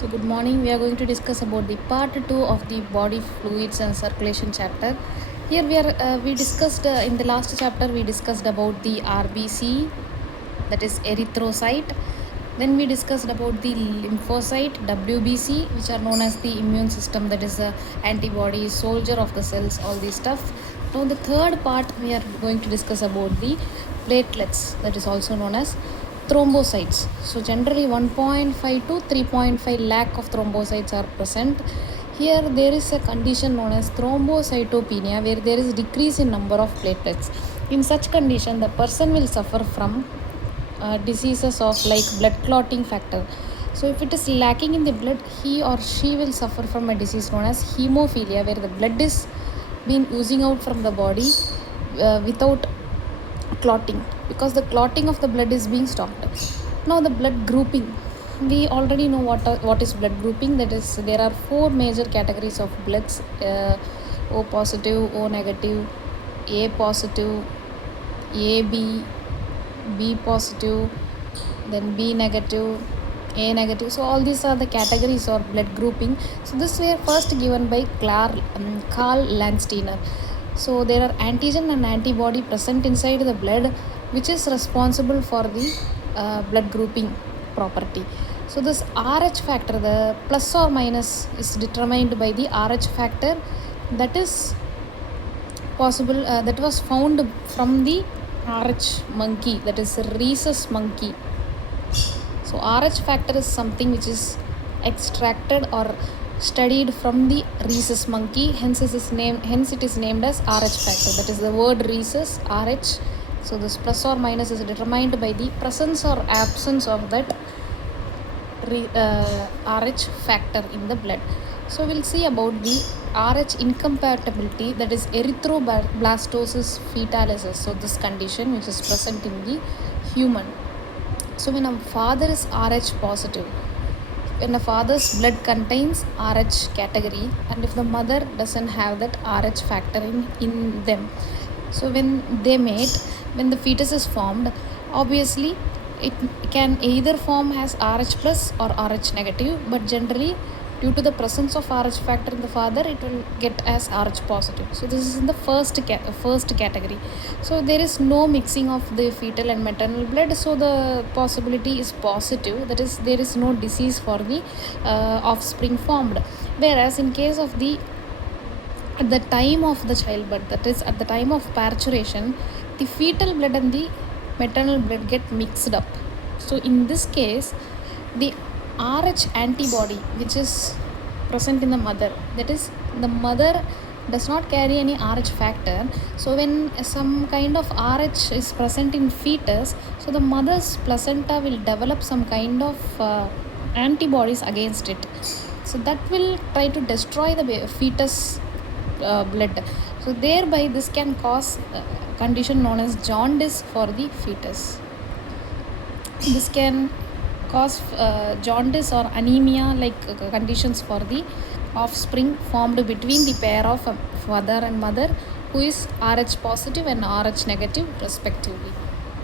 So good morning. We are going to discuss about the part 2 of the body fluids and circulation chapter. Here we discussed in the last chapter we discussed about the RBC, that is erythrocyte. Then we discussed about the lymphocyte WBC, which are known as the immune system, that is the antibody, soldier of the cells, all these stuff. Now the third part we are going to discuss about the platelets, that is also known as thrombocytes. So generally 1.5 to 3.5 lakh of thrombocytes are present. Here there is a condition known as thrombocytopenia, where there is decrease in number of platelets. In such condition, the person will suffer from diseases of like blood clotting factor. So if it is lacking in the blood, he or she will suffer from a disease known as hemophilia, where the blood is being oozing out from the body without clotting, because the clotting of the blood is being stopped. Now the blood grouping, we already know what is blood grouping. That is, there are four major categories of bloods: O positive, O negative, A positive, AB, B positive, then B negative, A negative. So all these are the categories or blood grouping. So this were first given by Carl Landsteiner. So there are antigen and antibody present inside the blood, which is responsible for the blood grouping property. So this RH factor, the plus or minus, is determined by the RH factor that is possible, that was found from the RH monkey, that is rhesus monkey. So RH factor is something which is extracted or studied from the rhesus monkey, hence it is named as RH factor. That is the word rhesus, RH. So this plus or minus is determined by the presence or absence of that RH factor in the blood. So we'll see about the RH incompatibility, that is erythroblastosis fetalis. So this condition which is present in the human. So when a father is RH positive, when a father's blood contains RH category, and if the mother doesn't have that RH factor in them, so when they mate, when the fetus is formed, obviously it can either form as RH plus or RH negative, but generally due to the presence of RH factor in the father, it will get as RH positive. So this is in the first category. So there is no mixing of the fetal and maternal blood, so the possibility is positive, that is, there is no disease for the offspring formed. Whereas in case of the at the time of the childbirth, that is at the time of parturition, the fetal blood and the maternal blood get mixed up. So in this case, the RH antibody which is present in the mother, that is, the mother does not carry any RH factor. So when some kind of RH is present in fetus, so the mother's placenta will develop some kind of antibodies against it. So that will try to destroy the fetus blood. So thereby this can cause a condition known as jaundice for the fetus. This can cause jaundice or anemia like conditions for the offspring formed between the pair of father and mother who is RH positive and RH negative respectively.